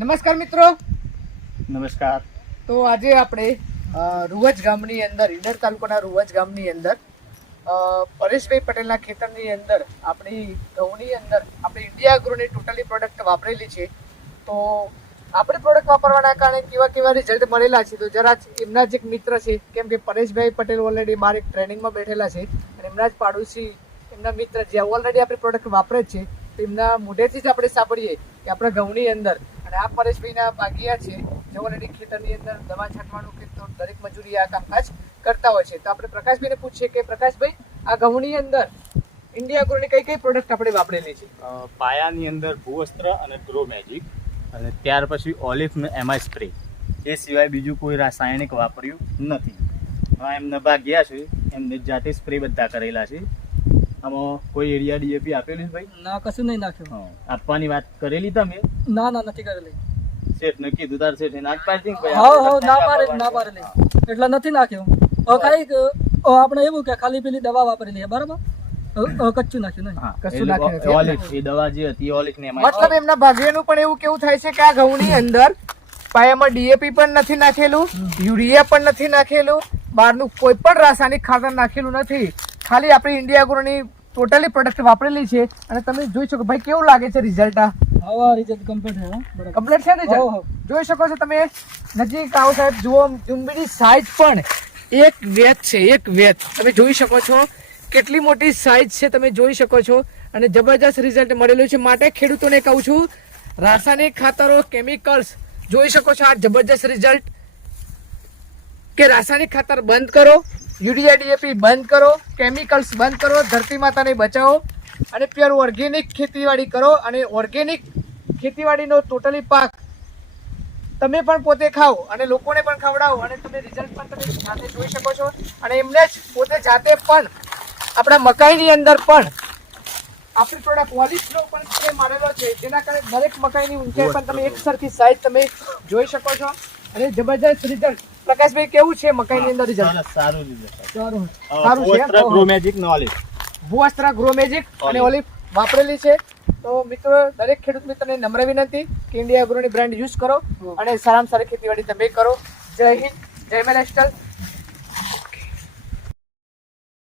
નમસ્કાર મિત્રો. નમસ્કાર. તો આજે આપણે રૂવજ ગામની અંદર, ઈડર તાલુકાના રૂવજ ગામની અંદર પરેશભાઈ પટેલના ખેતરની અંદર આપણી ઘઉંની અંદર આપણે ઇન્ડિયા એગ્રોની ટોટલી પ્રોડક્ટ વાપરેલી છે. તો આપણી પ્રોડક્ટ વાપરવાના કારણે કેવા રિઝલ્ટ મળેલા છે, તો જરા એમના જ એક મિત્ર છે, કેમ કે પરેશભાઈ પટેલ ઓલરેડી બહાર એક ટ્રેનિંગમાં બેઠેલા છે અને એમના જ પાડોશી એમના મિત્ર જે ઓલરેડી આપણી પ્રોડક્ટ વાપરે જ છે, તો એમના મોઢેથી જ આપણે સાંભળીએ કે આપણા ઘઉંની અંદર અને આ પરેશભાઈના ભાગિયા છે જે ઓલરેડી ખેતરની અંદર દવા છાંટવાનું કે તો દરેક મજૂરી આ કામકાજ કરતા હોય છે. તો આપણે પ્રકાશભાઈને પૂછીએ કે પ્રકાશભાઈ, આ ઘઉંની અંદર ઇન્ડિયા એગ્રોની કઈ પ્રોડક્ટ આપણે વાપરેલી છે? પાયાની અંદર ભૂવસ્ત્ર અને ગ્રો મેજિક, અને ત્યાર પછી ઓલિફ એમાં સ્પ્રે, એ સિવાય બીજું કોઈ રાસાયણિક વાપર્યું નથી. એમના ભાગ્યા છે, એમને જાતે સ્પ્રે બધા કરેલા છે. આમાં કોઈ એરિયા ડીએપી આપેલું છે ભાઈ? ના, કશું નહીં નાખ્યું. આપવાની વાત કરેલી તમે? ના નથી કરેલી. શેઠ ને કીધું તાર શેઠ ના પાડી ના પાડેલી એટલે નથી નાખ્યું. ખાલી આપણે એવું કે ખાલી પેલી દવા વાપરેલી છે, બરાબર? કચ્ચું નાખ્યું નહીં. કશું નાખ્યું નથી. ઓલિફ એ દવા જે હતી ઓલિફ ને એમાં મતલબ એમના ભાગ્યનું પણ એવું કેવું થાય છે કે આ ઘઉંની અંદર પાયામાં ડીએપી પણ નથી નાખેલું, યુરિયા પણ નથી નાખેલું, બહારનું કોઈ પણ રાસાયણિક ખાતર નાખેલું નથી. ખાલી આપણી ઇન્ડિયા એગ્રોની ટોટલી પ્રોડક્ટ વાપરેલી છે અને તમે જોઈ શકો ભાઈ કેવું લાગે છે રિઝલ્ટ? હા, રિઝલ્ટ કમ્પ્લીટ છે. કમ્પ્લીટ છે રિઝલ્ટ. જોઈ શકો છો તમે, નજીક આવો સાહેબ, જુઓ ડુંબીની સાઈઝ પણ એક વેત છે, એક વેત તમે જોઈ શકો છો. કેટલી મોટી સાઈઝ છે તમે જોઈ શકો છો અને જબરજસ્ત રિઝલ્ટ મળેલું છે. માટે ખેડૂતોને કહું છું, રાસાયણિક ખાતરો, કેમિકલ્સ જોઈ શકો છો આ જબરજસ્ત રિઝલ્ટ, કે રાસાયણિક ખાતર બંધ કરો, યુરિયા ડીએપી બંધ કરો, કેમિકલ્સ બંધ કરો, ધરતી માતાને બચાવો અને પ્યોર ઓર્ગેનિક ખેતીવાડી કરો. અને ઓર્ગેનિક ખેતીવાડીનો ટોટલી પાક તમે પણ પોતે ખાઓ અને લોકોને પણ ખવડાવો અને તમે રિઝલ્ટ પણ તમે જાતે જોઈ શકો છો. અને એમને જ પોતે જાતે પણ આપણા મકાઈની અંદર પણ આપણી પ્રોડક્ટ ઓલિફનો પણ સ્પ્રે મારેલો છે, જેના કારણે દરેક મકાઈની ઊંચાઈ પણ તમે એક સરખી સાઈઝ તમે જોઈ શકો છો અને જબરજસ્ત રિઝલ્ટ. પ્રકાશભાઈ, કેવું છે મકાઈની અંદર રિઝલ્ટ? સારું રિઝલ્ટ. સારું ભૂવસ્ત્ર, છે. ગ્રો મેજિક ને ઓલિફ, ભૂવસ્ત્ર, ગ્રો મેજિક અને ઓલિફ વાપરેલી છે. તો મિત્રો, દરેક ખેડૂત મિત્રને નમ્ર વિનંતી કે ઇન્ડિયા એગ્રોની બ્રાન્ડ યુઝ કરો અને સારામાં સારી ખેતીવાડી તમે કરો. જય હિન્દ, જય મહારાષ્ટ્ર.